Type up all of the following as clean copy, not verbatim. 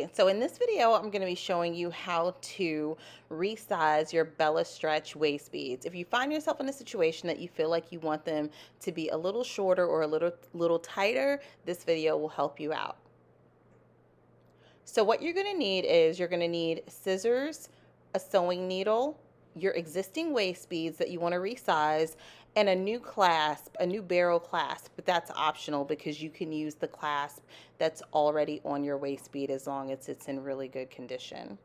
everybody. So in this video, I'm going to be showing you how to resize your Bella Stretch waist beads. If you find yourself in a situation that you feel like you want them to be a little shorter or a little tighter, this video will help you out. So what you're going to need is you're going to need scissors, a sewing needle, your existing waist beads that you want to resize, and a new clasp, a new barrel clasp, but that's optional because you can use the clasp that's already on your waist bead as long as it's in really good condition.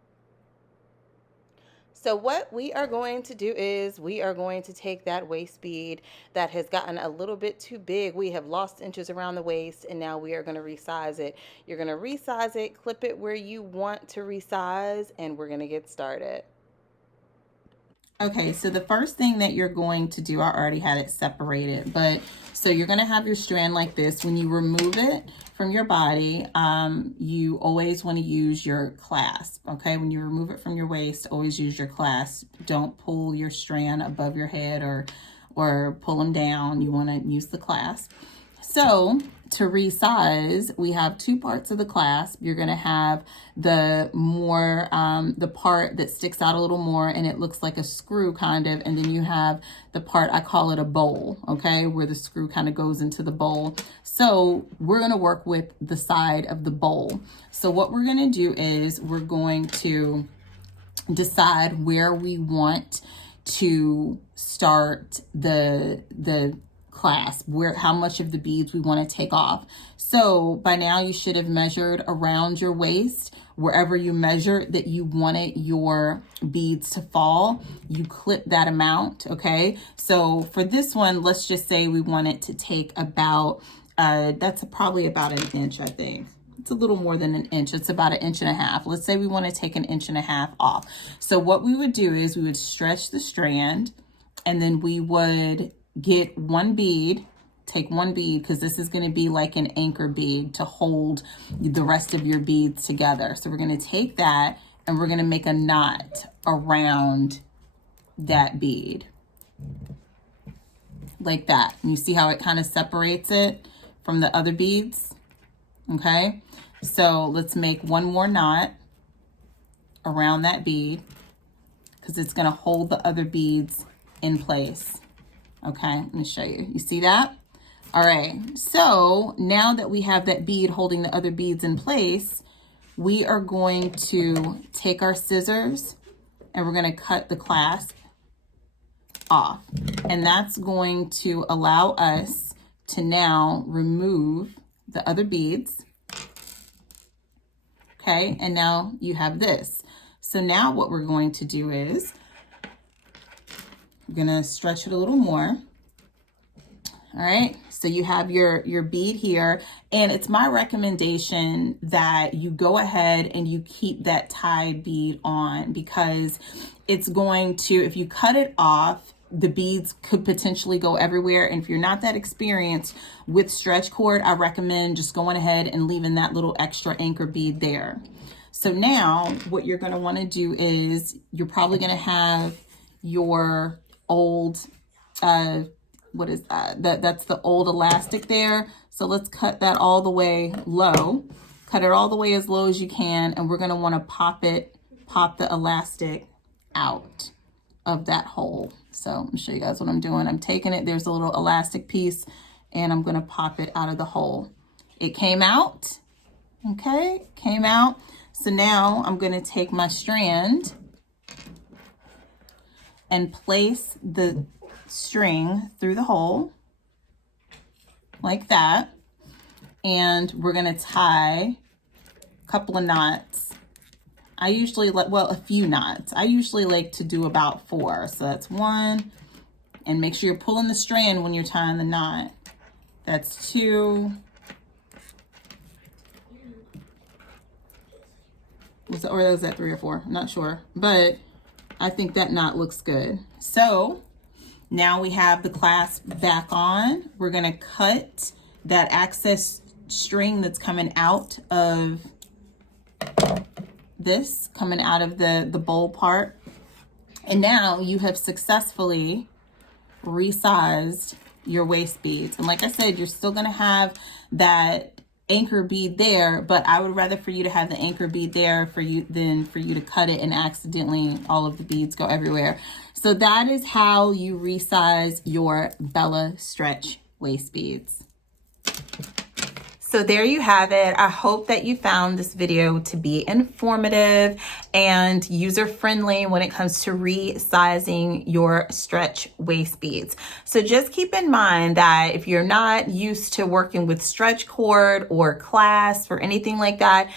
So what we are going to do is we are going to take that waist bead that has gotten a little bit too big. We have lost inches around the waist, and now we are going to resize it. You're going to resize it, clip it where you want to resize, and we're going to get started. Okay, so the first thing that you're going to do, I already had it separated, but so you're going to have your strand like this. When you remove it from your body, you always want to use your clasp, okay? When you remove it from your waist, always use your clasp. Don't pull your strand above your head or pull them down. You want to use the clasp. So to resize, we have two parts of the clasp. You're going to have the part that sticks out a little more and it looks like a screw kind of, and then you have the part, I call it a bowl, okay, where the screw kind of goes into the bowl. So we're going to work with the side of the bowl. So what we're going to do is we're going to decide where we want to start the clasp, how much of the beads we want to take off. So by now you should have measured around your waist, wherever you measure that you wanted your beads to fall, you clip that amount, okay? So for this one, let's just say we want it to take about, that's probably about an inch, I think. It's a little more than an inch. It's about 1.5 inches. Let's say we want to take 1.5 inches off. So what we would do is we would stretch the strand, and then we would get one bead, take one bead, because this is going to be like an anchor bead to hold the rest of your beads together. So we're going to take that and we're going to make a knot around that bead like that. And you see how it kind of separates it from the other beads? Okay, so let's make one more knot around that bead because it's going to hold the other beads in place. Okay, let me show you. You see that? All right, so now that we have that bead holding the other beads in place, we are going to take our scissors and we're going to cut the clasp off. And that's going to allow us to now remove the other beads. Okay, and now you have this. So now what we're going to do is we're gonna stretch it a little more. All right, so you have your bead here, and it's my recommendation that you go ahead and you keep that tied bead on, because it's going to, if you cut it off, the beads could potentially go everywhere. And if you're not that experienced with stretch cord, I recommend just going ahead and leaving that little extra anchor bead there. So now what you're gonna wanna do is you're probably gonna have your old, what is that? That's the old elastic there. So let's cut that all the way low. Cut it all the way as low as you can, and we're gonna wanna pop the elastic out of that hole. So let me show you guys what I'm doing. I'm taking it, there's a little elastic piece, and I'm gonna pop it out of the hole. It came out, okay, came out. So now I'm gonna take my strand and place the string through the hole like that, and we're going to tie a couple of knots. I usually like, well, a few knots. I usually like to do about 4. So that's 1, and make sure you're pulling the strand when you're tying the knot. That's 2. Or was that 3 or 4? I'm not sure, but I think that knot looks good. So now we have the clasp back on. We're gonna cut that excess string that's coming out of this, coming out of the bowl part. And now you have successfully resized your waist beads. And like I said, you're still gonna have that anchor bead there, but I would rather for you to have the anchor bead there than for you to cut it and accidentally all of the beads go everywhere. So that is how you resize your Bella Stretch Waist Beads. So there you have it. I hope that you found this video to be informative and user-friendly when it comes to resizing your stretch waist beads. So just keep in mind that if you're not used to working with stretch cord or clasp or anything like that,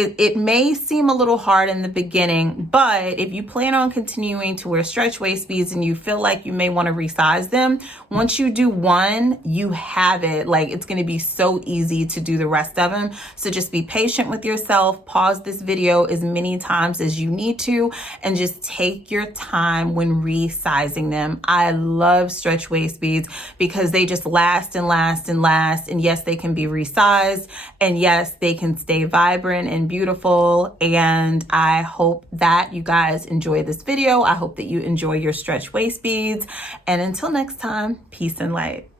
it may seem a little hard in the beginning, but if you plan on continuing to wear stretch waist beads and you feel like you may want to resize them, once you do one, you have it. Like, it's going to be so easy to do the rest of them. So just be patient with yourself. Pause this video as many times as you need to, and just take your time when resizing them. I love stretch waist beads because they just last and last and last. And yes, they can be resized, and yes, they can stay vibrant and beautiful. And I hope that you guys enjoy this video. I hope that you enjoy your stretch waist beads. And until next time, peace and light.